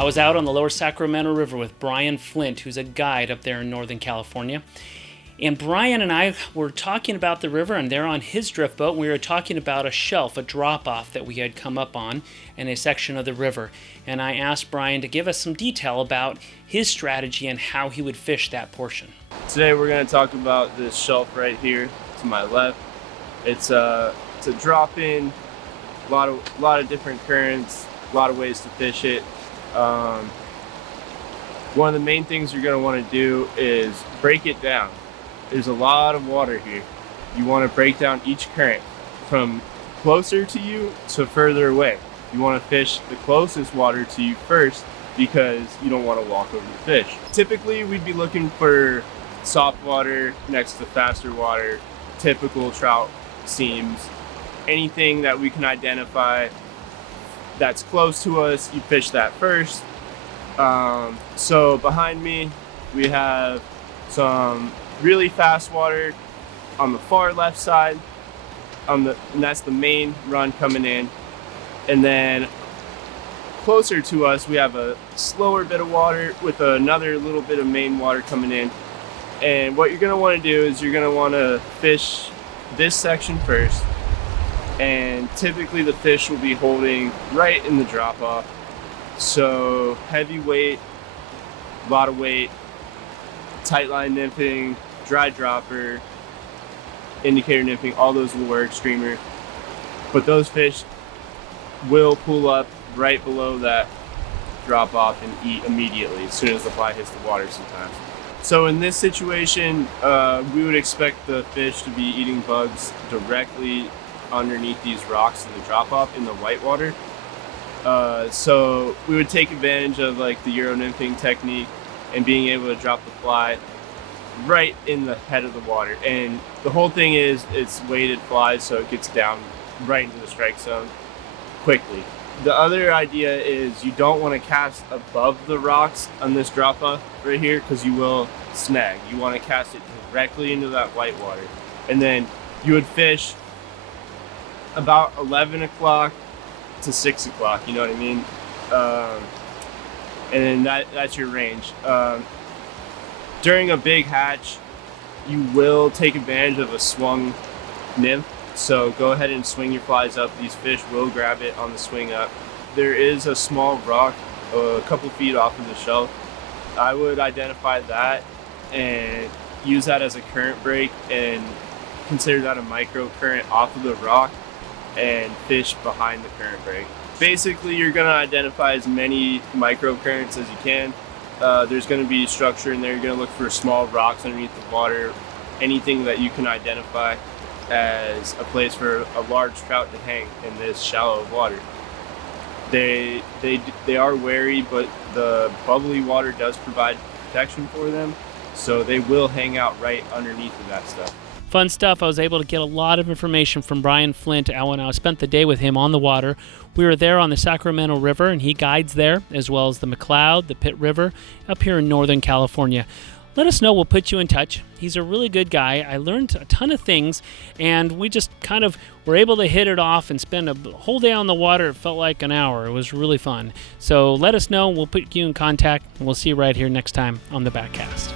I was out on the Lower Sacramento River with Brian Flint, who's a guide up there in Northern California. And Brian and I were talking about the river, and they're on his drift boat, and we were talking about a shelf, a drop-off that we had come up on in a section of the river. And I asked Brian to give us some detail about his strategy and how he would fish that portion. Today we're going to talk about this shelf right here to my left. It's a drop-in, a lot of different currents, a lot of ways to fish it. One of the main things you're going to want to do is break it down. There's a lot of water here. You want to break down each current from closer to you to further away. You want to fish the closest water to you first because you don't want to walk over the fish. Typically we'd be looking for soft water next to faster water, typical trout seams, anything that we can identify that's close to us, you fish that first. So behind me, we have some really fast water on the far left side, and that's the main run coming in. And then closer to us, we have a slower bit of water with another little bit of main water coming in. And what you're gonna wanna do is you're gonna wanna fish this section first. And typically the fish will be holding right in the drop off. So heavy weight, a lot of weight, tight line nymphing, dry dropper, indicator nymphing, all those will work, streamer. But those fish will pull up right below that drop off and eat immediately as soon as the fly hits the water sometimes. So in this situation, we would expect the fish to be eating bugs directly underneath these rocks in the drop off in the white water. So we would take advantage of like the Euro nymphing technique and being able to drop the fly right in the head of the water. And the whole thing is it's weighted flies, so it gets down right into the strike zone quickly. The other idea is you don't want to cast above the rocks on this drop off right here because you will snag. You want to cast it directly into that white water. And then you would fish about 11 o'clock to 6 o'clock, you know what I mean? And then that's your range. During a big hatch, you will take advantage of a swung nymph. So go ahead and swing your flies up. These fish will grab it on the swing up. There is a small rock a couple feet off of the shelf. I would identify that and use that as a current break and consider that a micro current off of the rock and fish behind the current break. Basically, you're going to identify as many micro currents as you can. There's going to be structure in there. You're going to look for small rocks underneath the water, anything that you can identify as a place for a large trout to hang in this shallow water. They are wary, but the bubbly water does provide protection for them, so they will hang out right underneath of that stuff. Fun stuff. I was able to get a lot of information from Brian Flint when I spent the day with him on the water. We were there on the Sacramento River, and he guides there, as well as the McCloud, the Pitt River, up here in Northern California. Let us know. We'll put you in touch. He's a really good guy. I learned a ton of things, and we just kind of were able to hit it off and spend a whole day on the water. It felt like an hour. It was really fun. So let us know. We'll put you in contact, and we'll see you right here next time on the Backcast.